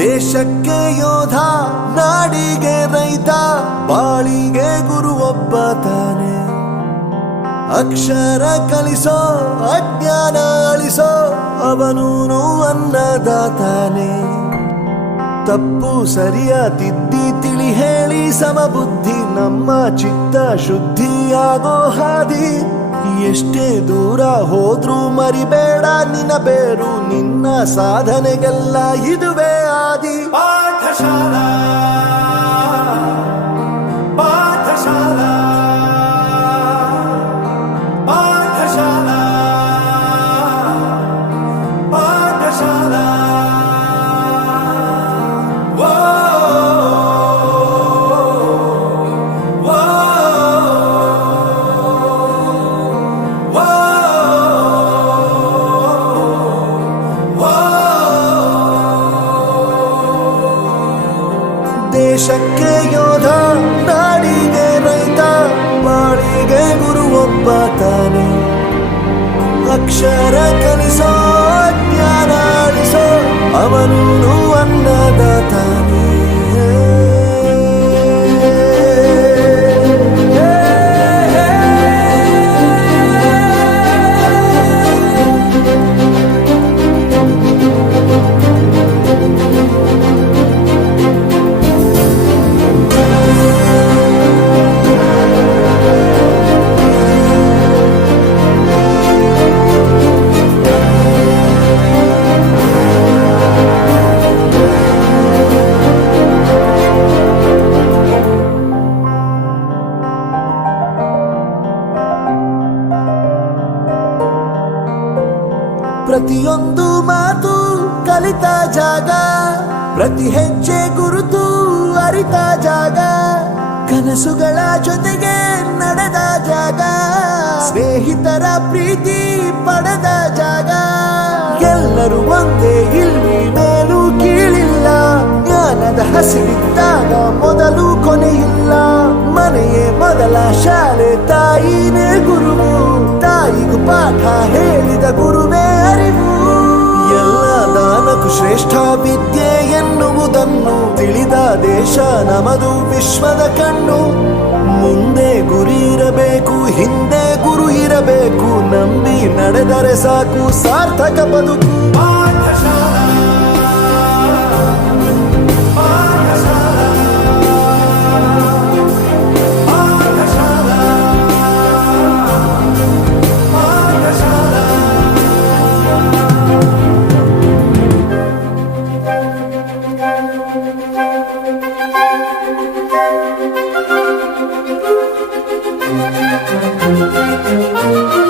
ದೇಶಕ್ಕೆ ಯೋಧ, ನಾಡಿಗೆ ರೈತ, ಬಾಳಿಗೆ ಗುರು ಒಬ್ಬ ತಾನೆ. ಅಕ್ಷರ ಕಲಿಸೋ, ಅಜ್ಞಾನ ಅಳಿಸೋ, ಅವನೂನು ಅನ್ನದಾತಾನೆ. ತಪ್ಪು ಸರಿಯ ತಿದ್ದಿ ತಿಳಿ ಹೇಳಿ ಸಮಬುದ್ಧಿ, ನಮ್ಮ ಚಿತ್ತ ಶುದ್ಧಿಯಾಗೋ ಹಾದಿ. ಎಷ್ಟೇ ದೂರ ಹೋದ್ರೂ ಮರಿಬೇಡ ನಿನ್ನ ಬೇರು, ನಿನ್ನ ಸಾಧನೆಗೆಲ್ಲ ಇದುವೇ ಆದಿ. ಪಾಠಶಾಲಾ ಪಾಠಶಾಲಾ ಪಾಠಶಾಲಾ ಪಾಠಶಾಲಾ. ದೇಶಕ್ಕೆ ಯೋಧ, ನಾಡಿಗೆ ರೈತ, ಬಾಳಿಗೆ ಗುರು ಒಬ್ಬ ತಾನೆ. ಅಕ್ಷರ ಕಲಿಸೋ, ಜ್ಞಾನ ಅಳಿಸೋ, ಅವನೂನು ಅನ್ನದಾತಾನೆ. ಪ್ರತಿಯೊಂದು ಮಾತು ಕಲಿತ ಜಾಗ, ಪ್ರತಿ ಹೆಜ್ಜೆ ಗುರುತು ಅರಿತ ಜಾಗ, ಕನಸುಗಳ ಜೊತೆಗೆ ನಡೆದ ಜಾಗ, ಸ್ನೇಹಿತರ ಪ್ರೀತಿ ಪಡೆದ ಜಾಗ. ಎಲ್ಲರೂ ಒಂದೇ, ಇಲ್ಲಿ ಮೇಲೂ ಕೀಳಿಲ್ಲ, ಜ್ಞಾನದ ಹಸಿರಿದ್ದಾಗ ಮೊದಲು ಕೊನೆಯಿಲ್ಲ. ಮನೆಯೇ ಮೊದಲ ಶಾಲೆ, ತಾಯಿನೇ ಗುರುವು, ತಾಯಿಗೂ ಪಾಠ ಹೇಳಿದ ಗುರುವೇ ಅರಿವು. ಎಲ್ಲ ದಾನಕ್ಕೂ ಶ್ರೇಷ್ಠ ವಿದ್ಯೆ ಎನ್ನುವುದನ್ನು ತಿಳಿದ ದೇಶ ನಮದು, ವಿಶ್ವದ ಕಣ್ಣು. ಮುಂದೆ ಗುರಿ ಇರಬೇಕು, ಹಿಂದೆ ಗುರು ಇರಬೇಕು, ನಂಬಿ ನಡೆದರೆ ಸಾಕು ಸಾರ್ಥಕ ಬದುಕು. Pathshala Thank you.